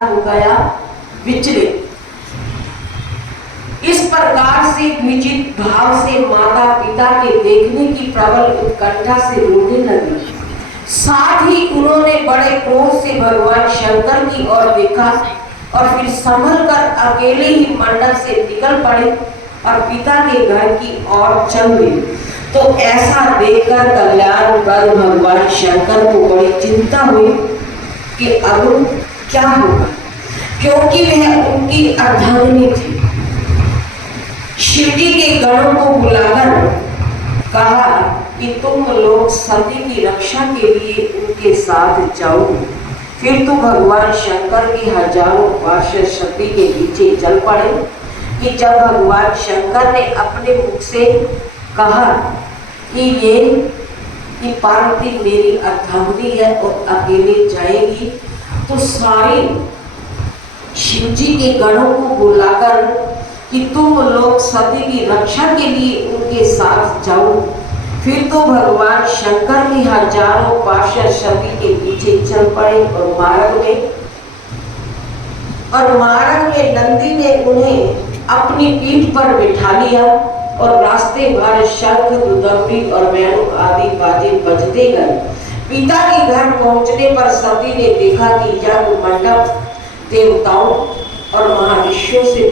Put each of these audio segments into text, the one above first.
हो गया विचलित। इस प्रकार से विचित भाव से माता पिता के देखने की प्रबल उत्कंठा से रोने लगी। साथ ही उन्होंने बड़े क्रोध से भगवान शंकर की ओर देखा और फिर संभल कर अकेले ही मंडप से निकल पड़े और पिता के घर की ओर चल गए। तो ऐसा देखकर कल्याण कर भगवान शंकर को बड़ी चिंता हुई कि अब क्या होगा, क्योंकि वह उनकी अर्धांगिनी थी। शिवजी के गणों को बुलाकर कहा कि तुम लोग सती की रक्षा के लिए उनके साथ जाओ। फिर तो भगवान शंकर के हजारों पार्षद सती के पीछे चल पड़े कि जब भगवान शंकर ने अपने मुख से कहा कि पार्वती मेरी अर्धांगिनी है और अकेले जाएगी, तो सारे शिवजी के गणों को बुलाकर कि तुम लोग सती की रक्षा के लिए उनके साथ जाओ। फिर तो भगवान शंकर के हजारों पार्षद सती के पीछे चल पड़े और मार्ग में नंदी ने उन्हें अपनी पीठ पर बिठा लिया और रास्ते भर शंख, दुदंबी और वेणु आदि बाजे बजते गए। पिता के घर पहुंचने पर सती ने देखा कि यज्ञ मंडप देवताओं और महाविष्णु से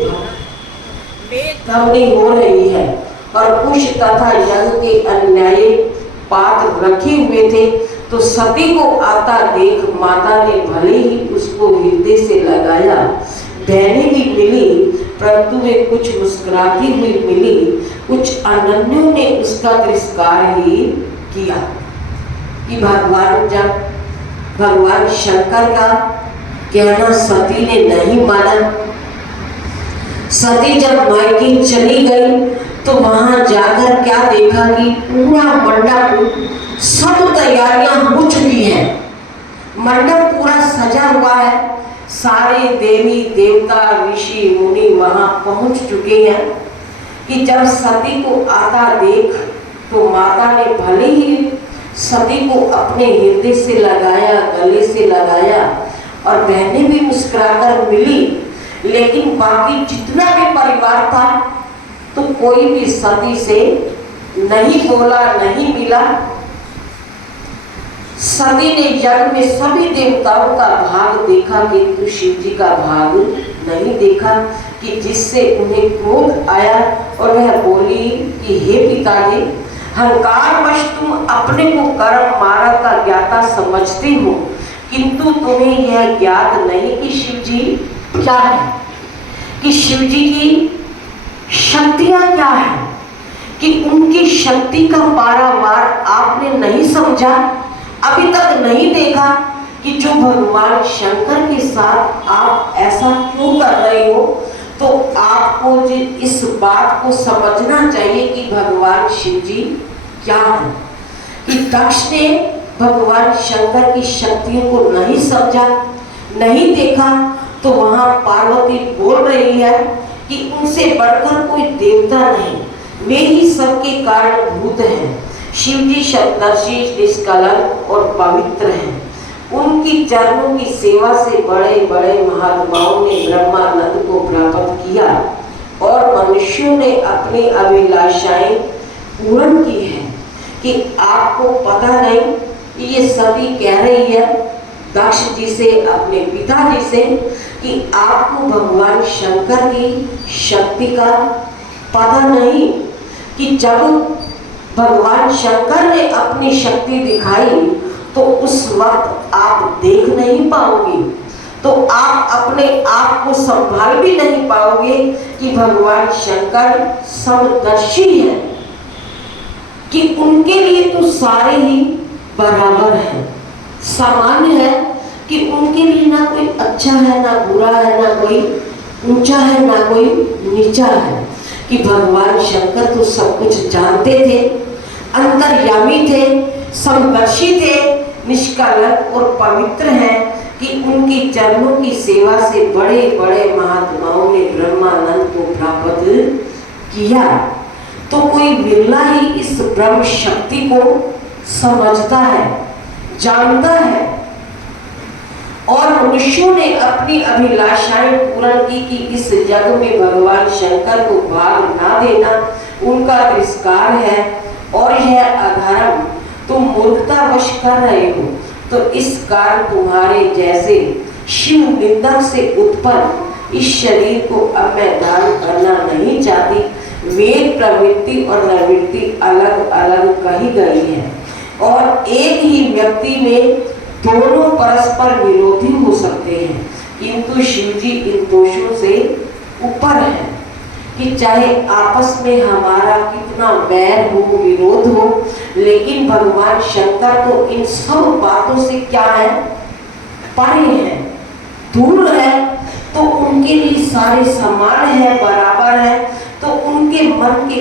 धवनी हो रही है और कुश तथा यज्ञ के अन्यायी पात्र रखे हुए थे। तो सती को आता देख माता ने भले ही उसको हृदय से लगाया, बहनें भी मिली, परंतु वे कुछ मुस्कुराती हुई मिली, कुछ अनन्यों ने उसका तिरस्कार ही किया। कि भगवान शंकर का कहना सती ने नहीं माना। सती जब मायके चली गई तो वहां जाकर क्या देखा कि पूरा मंडप, सब तैयारियां हो चुकी हैं, मंडप पूरा सजा हुआ है, सारे देवी देवता ऋषि मुनि वहां पहुंच चुके हैं। कि जब सती को आता देख तो माता ने भले ही सती को अपने हृदय से लगाया, गले से लगाया और बहनें भी मुस्कुराकर मिली, लेकिन बाकी जितना भी परिवार था तो कोई भी सती से नहीं बोला, नहीं मिला। सती ने यज्ञ में सभी देवताओं का भाग देखा किंतु शिव जी का भाग नहीं देखा, कि जिससे उन्हें क्रोध आया और वह बोली कि हे पिताजी, हंकारवश तुम अपने को कर्म मार्ग का ज्ञाता समझते हो, किंतु तुम्हें यह ज्ञात नहीं कि शिव जी क्या है, कि शिव जी की शक्तियां क्या है, कि उनकी शक्ति का पारावार आपने नहीं समझा, अभी तक नहीं देखा कि जो भगवान शंकर के साथ आप ऐसा क्यों कर रहे हो। तो आपको इस बात को समझना चाहिए कि भगवान शिव जी क्या है। कि दक्ष ने भगवान शंकर की शक्तियों को नहीं समझा, नहीं देखा, तो वहां पार्वती बोल रही है कि उनसे बढ़कर कोई देवता नहीं, वे ही सबके कारणभूत हैं। शिव जी सप्तर्षि, निष्कलंक और पवित्र हैं। उनकी चरणों की सेवा से बड़े बड़े महात्माओं ने ब्रह्मानंद को प्राप्त किया और मनुष्यों ने अपनी अभिलाषाएं पूर्ण की है। कि आपको पता नहीं, ये सभी कह रही है दक्ष जी से, अपने पिताजी से, कि आपको भगवान शंकर की शक्ति का पता नहीं, कि जब भगवान शंकर ने अपनी शक्ति दिखाई तो उस वक्त आप देख नहीं पाओगे, तो आप अपने आप को संभाल भी नहीं पाओगे कि भगवान शंकर समदर्शी है, कि उनके लिए तो सारे ही बराबर हैं, सामान्य है, कि उनके लिए ना कोई अच्छा है ना बुरा है, ना कोई ऊंचा है ना कोई नीचा है। कि भगवान शंकर तो सब कुछ जानते थे, अंतर्यामी थे, समदर्शी थे, निष्कलंक और पवित्र हैं, कि उनकी चरणों की सेवा से बड़े बड़े महात्माओं ने ब्रह्मानंद को प्राप्त किया। तो कोई बिरला ही इस ब्रह्म शक्ति को समझता है, जानता है। और मनुष्यों ने अपनी अभिलाषाएं पूर्ण की कि इस जग में भगवान शंकर को भाग ना देना उनका तिरस्कार है और यह अधर्म तुम मूर्खतावश कर रहे हो। तो इस कारण तुम्हारे जैसे शिव निंदक से उत्पन्न इस शरीर को अब मैं दान करना नहीं चाहती। वेद प्रवृत्ति और निवृत्ति अलग अलग कही गई है और एक ही व्यक्ति में दोनों परस्पर विरोधी हो सकते हैं, किंतु शिव जी इन दोषों से ऊपर है कि चाहे आपस में हमारा कितना वैर हो, विरोध हो, लेकिन भगवान शंकर तो इन सब बातों से क्या है, परे है, दूर है। तो उनके लिए सारे समान है, बराबर है। तो उनके मन के